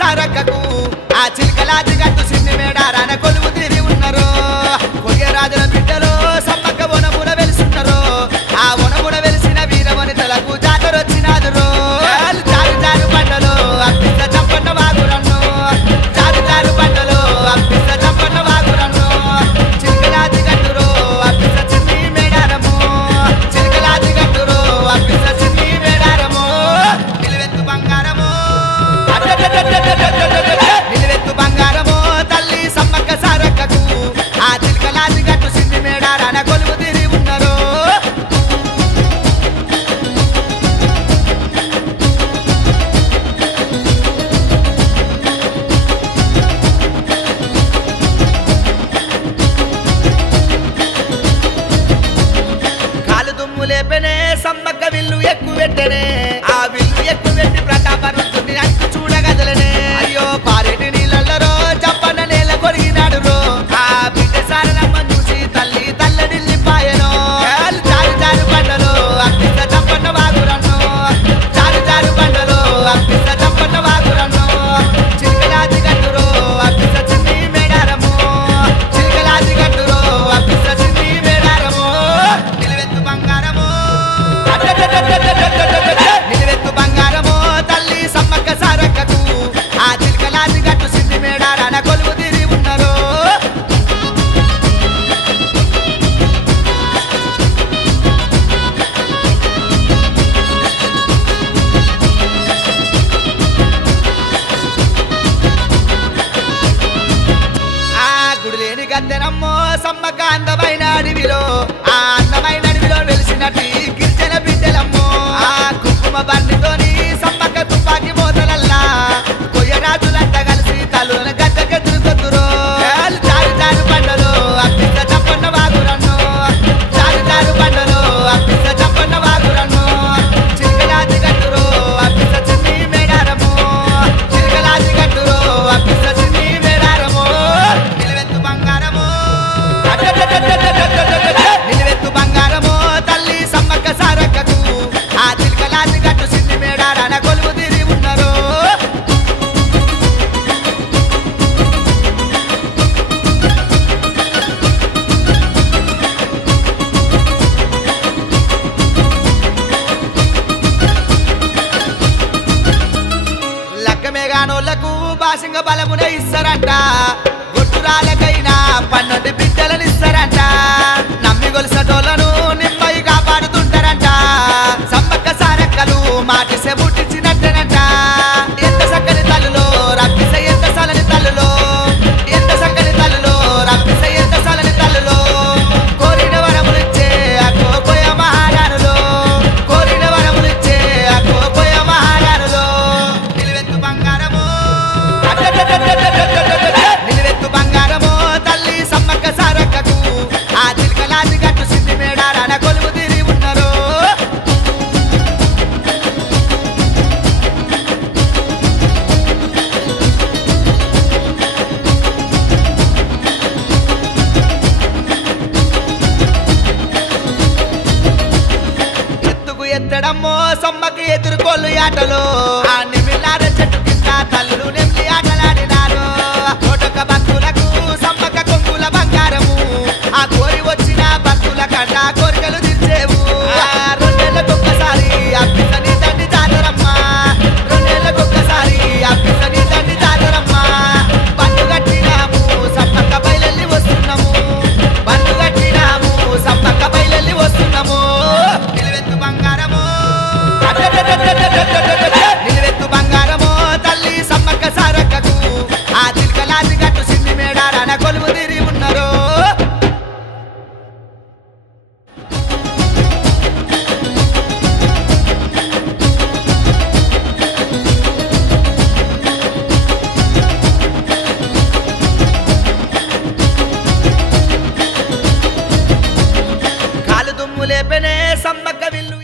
సారక్కకు ఆ చిలకలాది గట్టు సిన్ని మేడారాన కొలువు తీరి ఉన్నారు కొయ్యరాజుల బిడ్డలో సమ్మక్క వనమున వెలుసున్నారు ఆ వనమున వెలిసిన వీరవనితలకు జాతరొచ్చినాదురో చారు చారు పంటలో అప్పిత చప్పన్న వాగురన్ను చారు చారు పంటలో అప్పిత చప్పన్న వాగురన్ను చిలకలాది గట్టురో అప్పిత చిన్ని మేడారము చిలకలాది గట్టురో అప్పిత చిన్ని మేడారము నిలువెత్తు బంగారము నిలువెత్తు బంగారము తల్లి సమ్మక్క సారక్కకు ఆ చిలకలాది గట్టు సిన్ని మేడారాన కొలువు తీరి ఉన్నారు కాలు దుమ్ము లేపెనే సమ్మక్క విల్లు ఎక్కువ పెట్టనే ఆ విల్లు ఎక్కువ పెట్టి ప్రతాప రుద్దుని అంటు చూడగదలనే అయ్యో పారేటి నీళ్ళలో చప్పన నేల కొరిగినాడు రో ఆ బిడ్డ సారనమ్మ చూసి తల్లి తల్లడిల్లిపాయను చారు చారు పంటలో అప్పిత చప్పన్న వాగురన్ను చారు చారు పంటలో అప్పిత చప్పన్న వాగురన్ను చిలకలాది గట్టురో అప్పిత చిన్ని మేడారము చిలకలాది గట్టురో అప్పిత చిన్ని మేడారము నిలువెత్తు బంగారము నిలువెత్తు బంగారము తల్లి సమ్మక్క సారక్కకు ఆ చిలకలాది గట్టు సిన్ని మేడారాన కొలువు తీరి ఉన్నారు ఆ గుడి లేని గద్దెనమ్మో సమ్మక్క అందమైన అడవిలో ఆ అందమైన అడవిలో వెలిసినట్టు గిరిజన బిడ్డలమ్మో ఆ కుంకుమ బండితోని సమ్మక్క తుపాకి మోతలల్లా కొయ్యరాజులంతా కలిసి తలున గద్దెకెదురుకొద్దురో చారు చారు పంటలో అప్పిత చప్పన్న వాగురన్ను చారు చారు పంటలో అప్పిత చప్పన్న వాగురన్ను చిలకలాది గట్టురో అప్పిత చిన్ని మేడారము చిలకలాది గట్టురో అప్పిత చిన్ని మేడారము నిలువెత్తు బంగారము నిలువెత్తు బంగారము తల్లి సమ్మక్క సారక్కకు ఆ చిలకలాది గట్టు సిన్ని మేడారాన కొలువు తీరి ఉన్నారు లక్కమేగానోళ్లకు బాసింగ బలమున ఇస్తారంట గొట్టురాలకైనా 12 బిడ్డలను ఇస్తారంట నమ్మి గొలిసటోళ్లను నిమ్మై కాపాడుతుంటారంట సమ్మక్క సారక్కలు మాటిసే ముట్టించినట్టేనంట ఎంత చక్కని తల్లులో రప్పిస ఎంత సలని తల్లులో ఎంత చక్కని తల్లులో రప్పిస ఎంత సలని తల్లులో కోరిన వరములిచ్చే అక్కో పోయ మహారాణులో కోరిన వరములిచ్చే అక్కో పోయ మహారాణులో నిలువెత్తు బంగారము నిలువెత్తు బంగారము తల్లి సమ్మక్క సారక్కకు ఆ చిలకలాది గట్టు సిన్ని మేడారాన కొలువు తీరి ఉన్నారు ఎత్తుకు ఎత్తడమ్మో సమ్మకి ఎదుర్కోళ్ళు ఆటలో ఆ నిమిలార చెట్టు కింద తల్లులు నెమ్లి ఆటలాడినారు కోటొక్క భక్తులకు సమ్మక్క కొంగుల బంగారము ఆ కోరి వచ్చిన భక్తుల కంట కోరికలు తీర్చేవు రెండేళ్లకొక్కసారి అప్పితని తండ్రి జాతరమ్మ రెండేళ్లకొక్కసారి అప్పితని తండ్రి జాతరమ్మ బండు కట్టినాము సమ్మక్క బయలెల్లి వస్తున్నాము బండు కట్టినాము సమ్మక్క బయలెల్లి వస్తున్నాము నిలువెత్తు బంగారము నిలువెత్తు బంగారము తల్లి సమ్మక్క సారక్కకు ఆ చిలకలాది గట్టు సిన్ని మేడారాన కొలువు తీరి ఉన్నారు కాలు దుమ్ము లేపెనే సమ్మక్క విల్లు